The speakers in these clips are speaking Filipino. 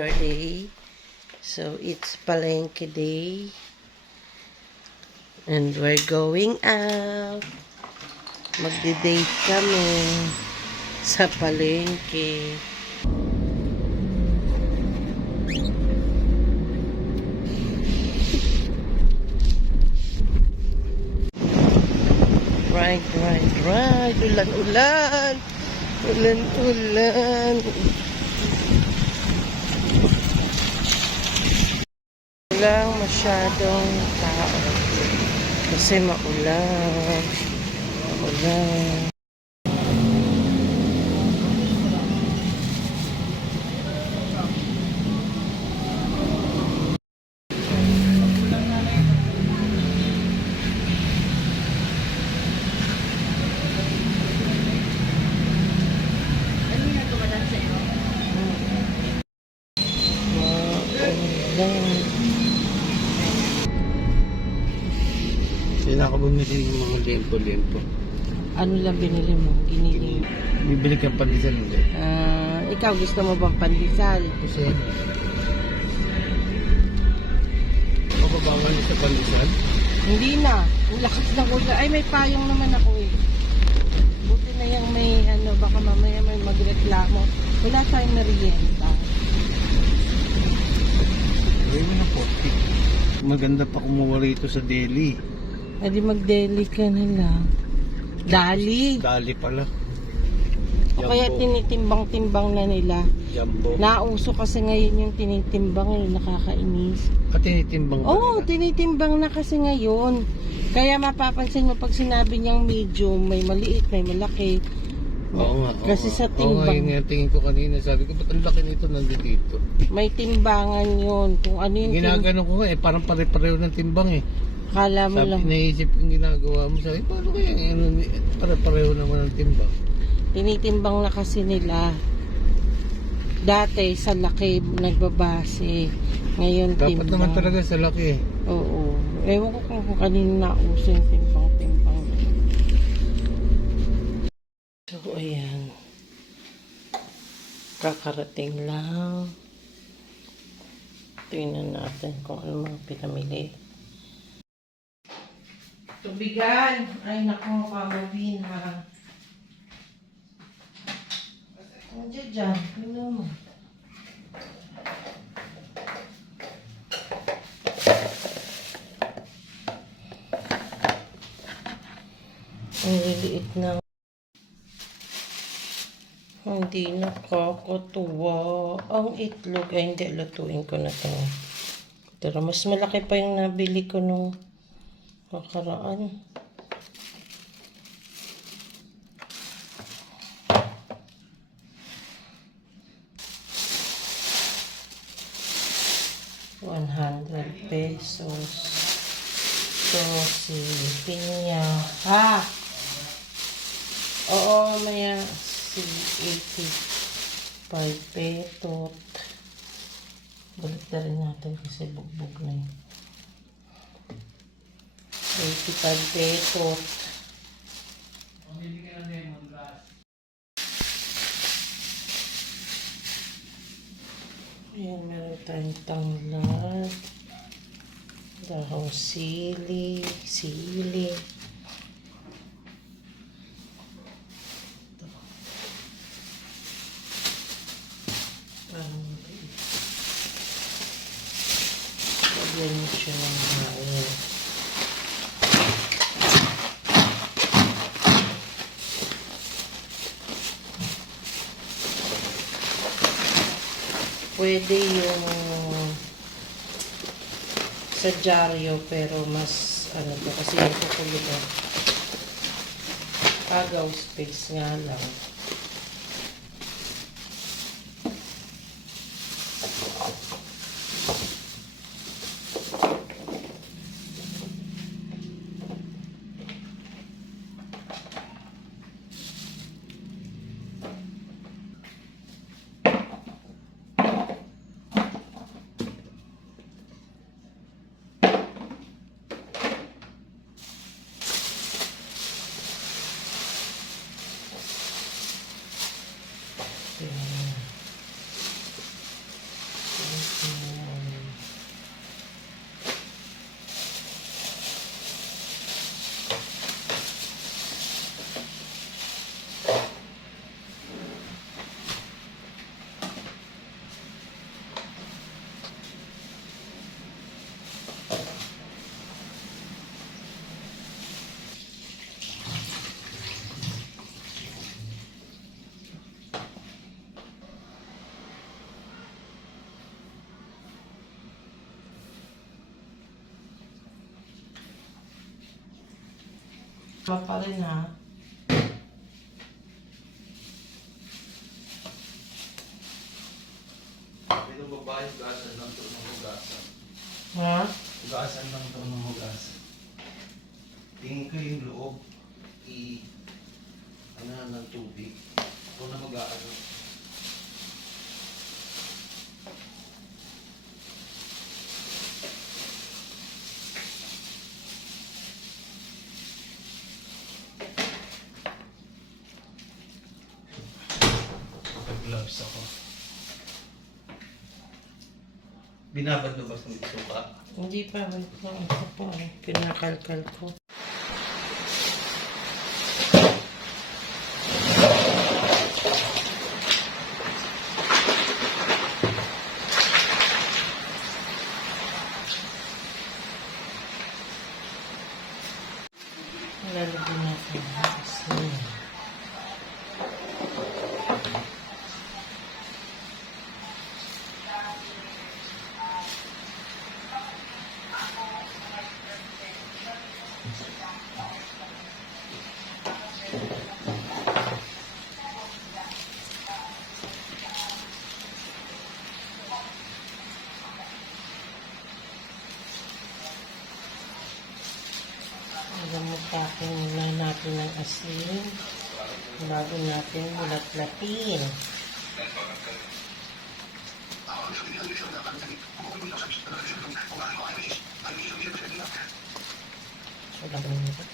Saturday. So, it's Palengke Day. And we're going out. Magdi-date kami sa palengke. Ride. Ulan-ulan. Walang masyadong tao. Kasi maulan. Sila ka bumili ng mga lempo-lempo. Ano lang binili mo? Ginili. Bibili ka pandesal hindi? Ikaw gusto mo bang pandesal? Kasi mababawal sa pandesal? Hindi na. Ang lakas ng ulan. Ay, may payong naman ako eh. Buti na yung may baka mamaya may magreklamo. Wala tayong merienda. Gawin mo na po. Maganda pa kumuha rito sa deli. Adi mag-deli ka na lang. Dali. Dali pala. O kaya tinitimbang-timbang na nila. Jumbo. Nauso kasi ngayon yung tinitimbang eh, nakakainis. Tinitimbang ba Oo, nila? tinitimbang na kasi ngayon. Kaya mapapansin mo pag sinabi niyang medium, may maliit, may malaki. Oo nga. Kasi sa Oo nga, timbang, yun nga tingin ko kanina. Sabi ko, ba't ang laki nito nandito? may timbangan yun. Kung ano yung Ginagano ko nga eh, parang pare-pareho ng timbang eh. kala mo Sabi, lang. naisip kong ginagawa mo. Sabi, paano kaya pare-pareho naman ng timbang? Tinitimbang na kasi nila. Dati sa laki nagbabase. Ngayon Dapat timbang. naman talaga sa laki eh. Oo. Ewan ko kung kanina nauso yung timbang-timbang. So, ayan. Kakarating lang. Tingnan natin kung ano mga pinamili. Tubigan! Ay, naku, pamabin ha. Andiyan dyan. Ano mo? Ang liliit na. Hindi nakakatuwa. Ang itlog. Ay, hindi. Lutuin ko na to. Pero mas malaki pa yung nabili ko nung nakaraan. ₱100. So, silipin niya. Ha? Oo, maya. Si 85 petot. Balik na rin natin kasi bugbog na yun. 85 petot. Ayan, meron tayong tanglad. Dahong sili. Parang maliit. Lagyan mo siya ng hain. Pwede yung sa dyaryo pero mas to kasi yung kukulo agaw space nga lang. Tama pa rin ha. Pero babae, hugasan lang ito ng hugasan. Ha? Hugasan lang ito ng hugasan. Tingin ko yung loob, ano ng tubig. Ito na mag-aano. Gloves ako. Binabad na ba sa suka? Hindi pa. Wait lang. Ito po. Kinakalkal ko. Lalagyan natin ang asin. Gamutakin muna natin ng asin bago natin mulat-latin. So, lagyan nito.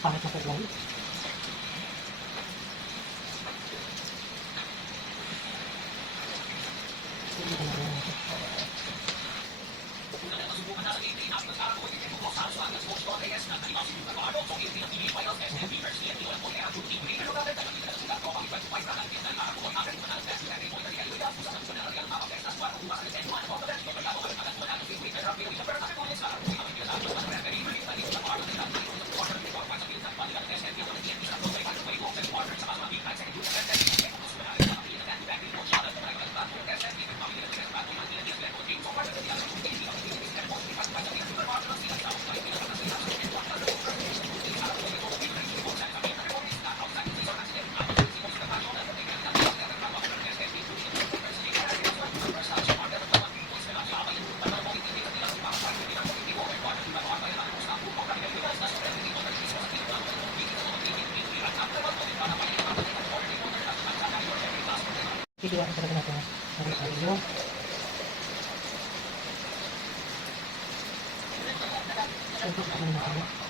Pangit na paglang. Pipiwakan talaga natin ang ito natin natin.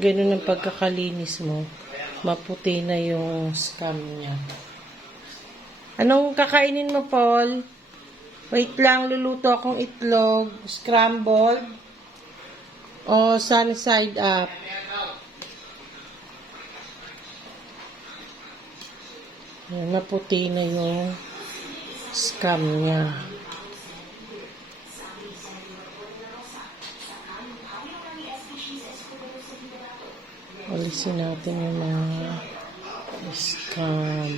ganun ang pagkakalinis mo, maputi na yung scam niya. Anong kakainin mo, Paul? Wait lang, luluto akong itlog, scrambled, o sunny side up. Ayan, maputi na yung scam niya. Alisin natin yung mga scam.